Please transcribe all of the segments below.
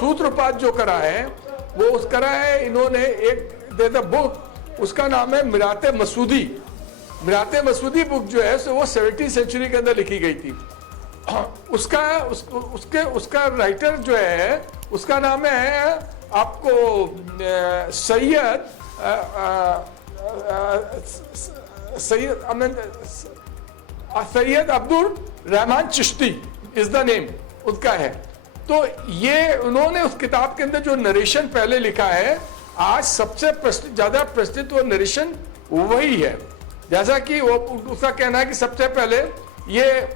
सूत्रपात जो करा है वो उस करा है इन्होंने एक बुक, उसका नाम है मिराते मसूदी। मिराते मसूदी बुक जो है सो वो 17वीं सेंचुरी के अंदर लिखी गई थी। उसका राइटर जो है उसका नाम है आपको Syed Abdul Rahman Chishti is the name उसका है। तो ये उन्होंने उस किताब के अंदर जो नरेशन पहले लिखा है, आज सबसे ज्यादा प्रचलित वो नरेशन वही है। जैसा कि वो उसका कहना है कि सबसे पहले ये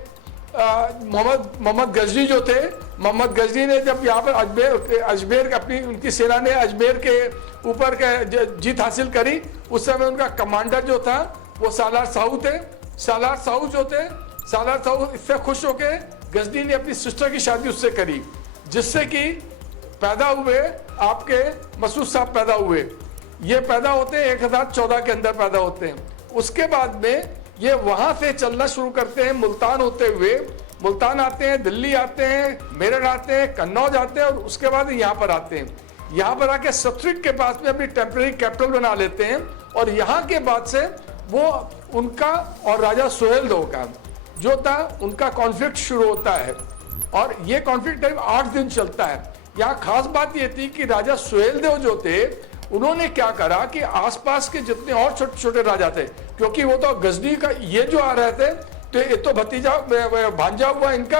मोहम्मद गजनी जो थे, मोहम्मद गजनी ने जब यहाँ पर अजमेर अपनी उनकी सेना ने अजमेर के ऊपर जीत हासिल करी, उस समय उनका कमांडर जो था वो सालार साहू थे। सालार साहू इससे खुश होके गजनी ने अपनी सिस्टर की शादी उससे करी, जिससे कि पैदा हुए आपके मसूद साहब पैदा हुए। ये पैदा होते हैं 1014 के अंदर पैदा होते हैं। उसके बाद में ये वहां से चलना शुरू करते हैं, मुल्तान होते हुए मुल्तान आते हैं, दिल्ली आते हैं, मेरठ आते हैं, कन्नौज आते हैं और उसके बाद यहाँ पर आते हैं। यहाँ पर आके सतरिक के पास में अपनी टेम्परेरी कैपिटल बना लेते हैं और यहाँ के बाद से वो उनका और राजा सुहेलदेव का जो था उनका कॉन्फ्लिक्ट शुरू होता है और ये कॉन्फ्लिक्ट करीब 8 दिन चलता है। यहाँ खास बात ये थी कि राजा सुहेलदेव जो थे उन्होंने क्या करा कि आसपास के जितने और छोटे छोटे राजा थे, क्योंकि वो तो गजनी का ये जो आ रहे थे तो ये तो भतीजा भांजा हुआ इनका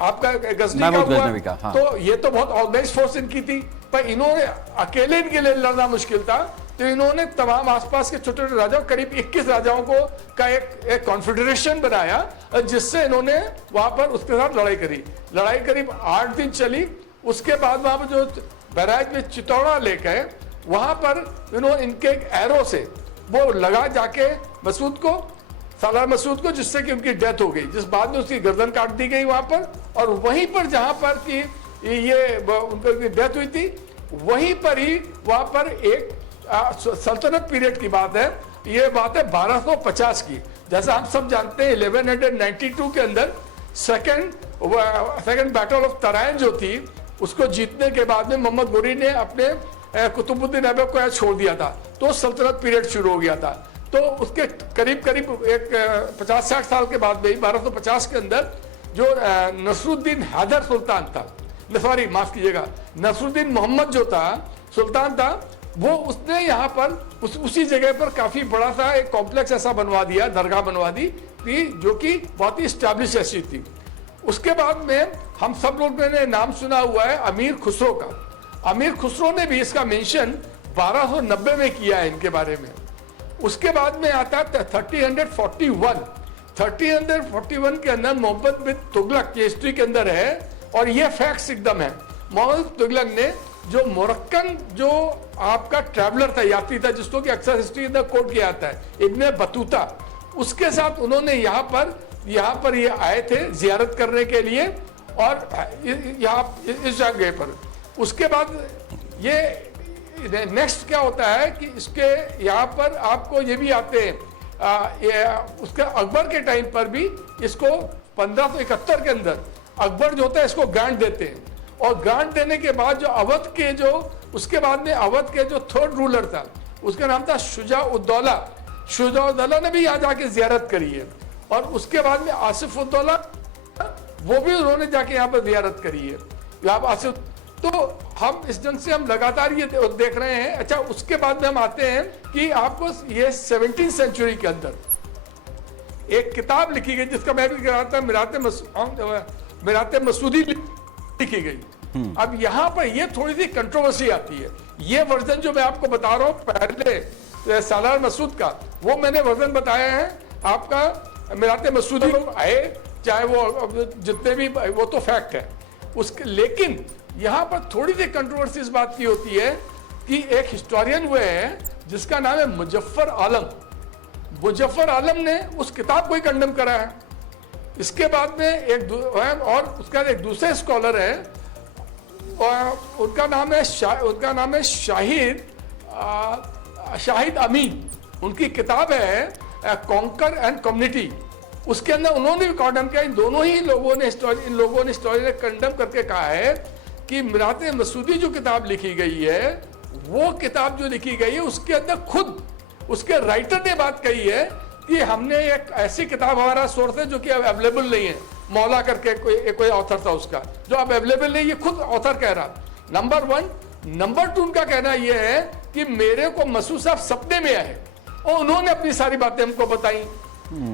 आपका गजनी का हुआ, हाँ। तो ये तो बहुत ऑर्गेनाइज फोर्स इनकी थी, पर इन्होंने अकेले इनके लिए लड़ना मुश्किल था, तो इन्होंने तमाम आसपास के छोटे छोटे राजाओं करीब 21 राजाओं को का एक कॉन्फेडरेशन बनाया, जिससे इन्होंने वहां पर उसके साथ लड़ाई करी। लड़ाई करीब 8 दिन चली। उसके बाद वहां पर जो बहराइच में चितौड़ा लेक है वहां पर इन्होंने इनके एक एरो से वो लगा जाके मसूद को, सालार मसूद को, जिससे कि उनकी डेथ हो गई, जिस बाद में उसकी गर्दन काट दी गई वहां पर। और वहीं पर जहां पर कि ये उनकी डेथ हुई थी वहीं पर ही वहां पर एक सल्तनत पीरियड की बात है। ये बात है 1250 की। जैसा हम सब जानते हैं 1192 के अंदर सेकंड बैटल ऑफ तराइन जो थी उसको जीतने के बाद में मोहम्मद गोरी ने अपने कुतुबुद्दीन ऐबक को छोड़ दिया था, तो सल्तनत पीरियड शुरू हो गया था। तो उसके करीब करीब एक 50-60 साल के बाद में 1250 के अंदर जो नसरुद्दीन हैदर सुल्तान था, सॉरी माफ कीजिएगा, नसरुद्दीन मोहम्मद जो था सुल्तान था, वो उसने यहाँ पर उसी जगह पर काफी बड़ा सा एक कॉम्प्लेक्स ऐसा बनवा दिया, दरगाह बनवा दी जो कि बहुत ही स्टैब्लिश ऐसी थी। उसके बाद में हम सब लोगों ने नाम सुना हुआ है अमीर खुसरो का। अमीर खुसरो ने भी इसका मेंशन 1290 में किया है इनके बारे में। उसके बाद में आता है 1341 के अंदर मोहम्मद बिन तुगलक की हिस्ट्री के अंदर है और ये फैक्ट्स एकदम है। मोहम्मद तुगलक ने जो मोरक्कन जो आपका ट्रैवलर था, यात्री था, जिसको कि अक्सर हिस्ट्री अंदर कोट किया जाता है, इब्ने बतूता, उसके साथ उन्होंने यहाँ पर ये आए थे जियारत करने के लिए और यहाँ इस जगह पर। उसके बाद ये नेक्स्ट क्या होता है कि इसके यहाँ पर आपको ये भी आते हैं उसके अकबर के टाइम पर भी इसको 1571 के अंदर अकबर जो होता है इसको ग्रांट देते हैं और ग्रांट देने के बाद जो अवध के जो उसके बाद में अवध के जो थर्ड रूलर था उसका नाम था शुजा-उद-दौला ने भी यहाँ जाके जियारत करी है और उसके बाद में आसिफ-उद-दौला वो भी उन्होंने जाके यहाँ पर जियारत करी है। यहाँ आसिफ, तो हम इस ढंग से हम लगातार ये देख रहे हैं। अच्छा, उसके बाद में हम आते हैं कि आपको ये 17वीं सेंचुरी के अंदर एक किताब लिखी गई जिसका मैं भी कहा था मिराते मसूदी लिखी गई। अब यहाँ पर ये थोड़ी सी कंट्रोवर्सी आती है। ये वर्जन जो मैं आपको बता रहा हूँ पहले सालार मसूद का, वो मैंने वर्जन बताया है आपका मिराते मसूदी लोग आए, चाहे वो जितने भी, वो तो फैक्ट है उसके। लेकिन यहाँ पर थोड़ी सी कंट्रोवर्सी इस बात की होती है कि एक हिस्टोरियन हुए हैं जिसका नाम है मुजफ्फर आलम। मुजफ्फर आलम ने उस किताब को ही कंडेम करा है। इसके बाद में और उसका एक दूसरे स्कॉलर है और उनका नाम है शाहिद अमीन। उनकी किताब है कॉन्कर एंड कम्युनिटी। उसके अंदर उन्होंने भी कंडेम किया। इन लोगों ने हिस्टोरियन ने कंडेम करके कहा है कि मिरात मसूदी जो किताब लिखी गई है, वो किताब जो लिखी गई है उसके अंदर खुद उसके राइटर ने बात कही है कि हमने एक ऐसी किताब, हमारा सोर्स है जो कि अब अवेलेबल नहीं है, मौला करके कोई ऑथर था उसका, जो अब अवेलेबल नहीं, ये खुद ऑथर कह रहा। नंबर 1। नंबर 2 उनका कहना यह है कि मेरे को मसूद साहब सपने में आए और उन्होंने अपनी सारी बातें हमको बताई।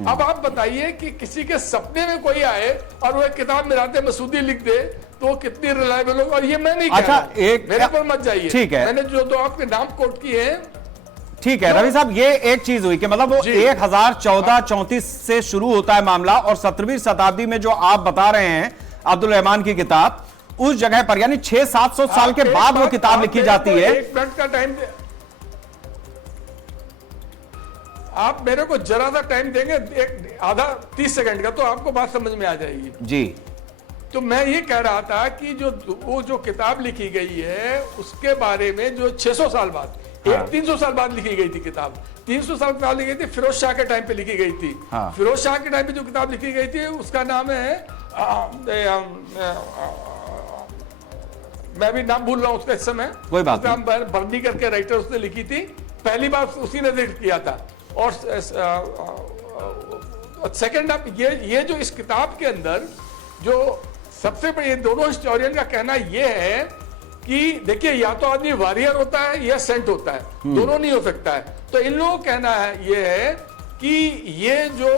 अब आप बताइए कि किसी के सपने में कोई आए और वो एक किताब मिरात मसूदी लिख दे तो कितनी रिलायबल होगा। और ये मैं नहीं कह रहा, मेरे पर मत जाइए, ठीक है, मैंने जो दो आपके नाम कोट किए हैं। ठीक है रवि साहब, ये एक चीज हुई कि मतलब वो 1014-34 से शुरू होता है मामला, और 17वीं शताब्दी में जो आप बता रहे हैं अब्दुल रहमान की किताब, उस जगह पर यानी 600-700 साल के बाद वो किताब लिखी जाती है। 1 मिनट का टाइम दे, आप मेरे को जरा सा टाइम देंगे, एक आधा 30 सेकंड का, तो आपको बात समझ में आ जाएगी जी। तो मैं ये कह रहा था कि वो जो किताब लिखी गई है उसके बारे में, जो 600 साल बाद, हाँ। 300 साल बाद लिखी गई थी किताब, 300 साल किताब लिखी गई थी, फिरोज शाह के टाइम पे लिखी गई थी। हाँ। फिरोज शाह के टाइम पे जो किताब लिखी गई थी उसका नाम है, मैं भी नाम भूल रहा हूँ उसका इस समय, कोई बात नहीं, बर्नी करके राइटर उसने लिखी थी, पहली बार उसी ने जिक्र किया था। और सेकंड आप ये जो इस किताब के अंदर जो सबसे बड़ी, दोनों हिस्टोरियन का कहना यह है कि देखिए, या तो आदमी वॉरियर होता है या सेंट होता है, दोनों नहीं हो सकता है। तो इन लोगों का कहना है ये है कि ये जो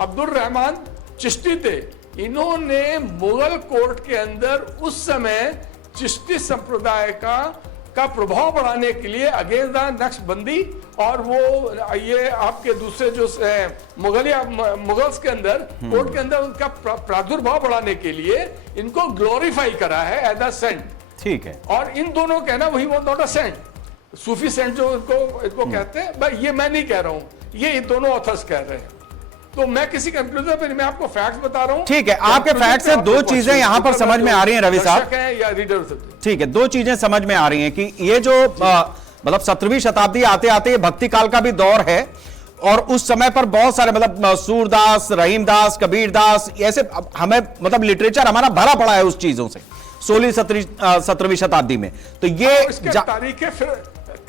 अब्दुल रहमान चिश्ती थे, इन्होंने मुगल कोर्ट के अंदर उस समय चिश्ती संप्रदाय का प्रभाव बढ़ाने के लिए अगेंस्ट द नक्शबंदी, और वो ये आपके दूसरे जो मुगल्स के अंदर कोर्ट के अंदर उनका प्रादुर्भाव बढ़ाने के लिए इनको ग्लोरीफाई करा है एज अ सेंट। ठीक है, और इन दोनों कहना वही वो not a saint, Sufi saint जो इनको कहते हैं, भाई ये मैं नहीं कह रहा हूं, ये इन दोनों ऑथर्स कह रहे हैं। तो मैं किसी कंक्लूजन पे, मैं आपको फैक्ट्स बता रहा हूं। ठीक है, आपके फैक्ट से दो चीजें यहां पर समझ में आ रही हैं रवि साहब, या रीडर। ठीक है, दो चीजें समझ में आ रही हैं कि ये जो मतलब 17वीं शताब्दी आते आते भक्ति काल का भी दौर है, और उस समय पर बहुत सारे मतलब सूरदास, रहीमदास, कबीरदास, ऐसे हमें मतलब लिटरेचर हमारा भरा पड़ा है उस चीजों से 16वीं-17वीं शताब्दी में। तो ये तारीख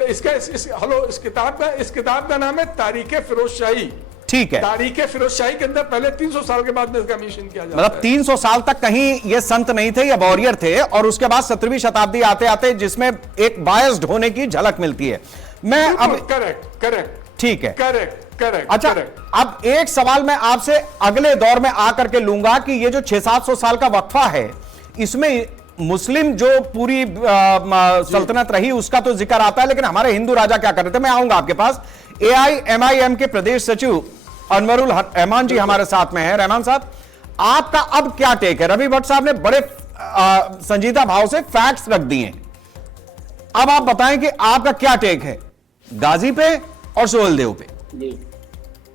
इस किताब का नाम है तारीख फिरोज शाही। ठीक है, तारीख फिरोज शाही के अंदर पहले 300 साल के बाद में इसका मेंशन किया जाता है। मतलब 300 साल तक कहीं ये संत नहीं थे, ये वॉरियर थे, और उसके बाद 17वीं शताब्दी आते आते जिसमें एक बायस्ड होने की झलक मिलती है। मैं अब करेक्ट ठीक है, करेक्ट। अच्छा, अब एक सवाल मैं आपसे अगले दौर में आकर के लूंगा कि ये जो 600-700 साल का वक्फा है, इसमें मुस्लिम जो पूरी सल्तनत रही उसका तो जिक्र आता है, लेकिन हमारे हिंदू राजा क्या कर रहे थे। मैं आऊंगा आपके पास। AIMIM के प्रदेश सचिव अनवरुल रहमान जी हमारे साथ में हैं। रहमान साहब, आपका अब क्या टेक है? रवि भट्ट साहब ने बड़े संजीदा भाव से फैक्ट्स रख दिए, अब आप बताएं कि आपका क्या टेक है गाजी पे और सोहेलदेव पे। जी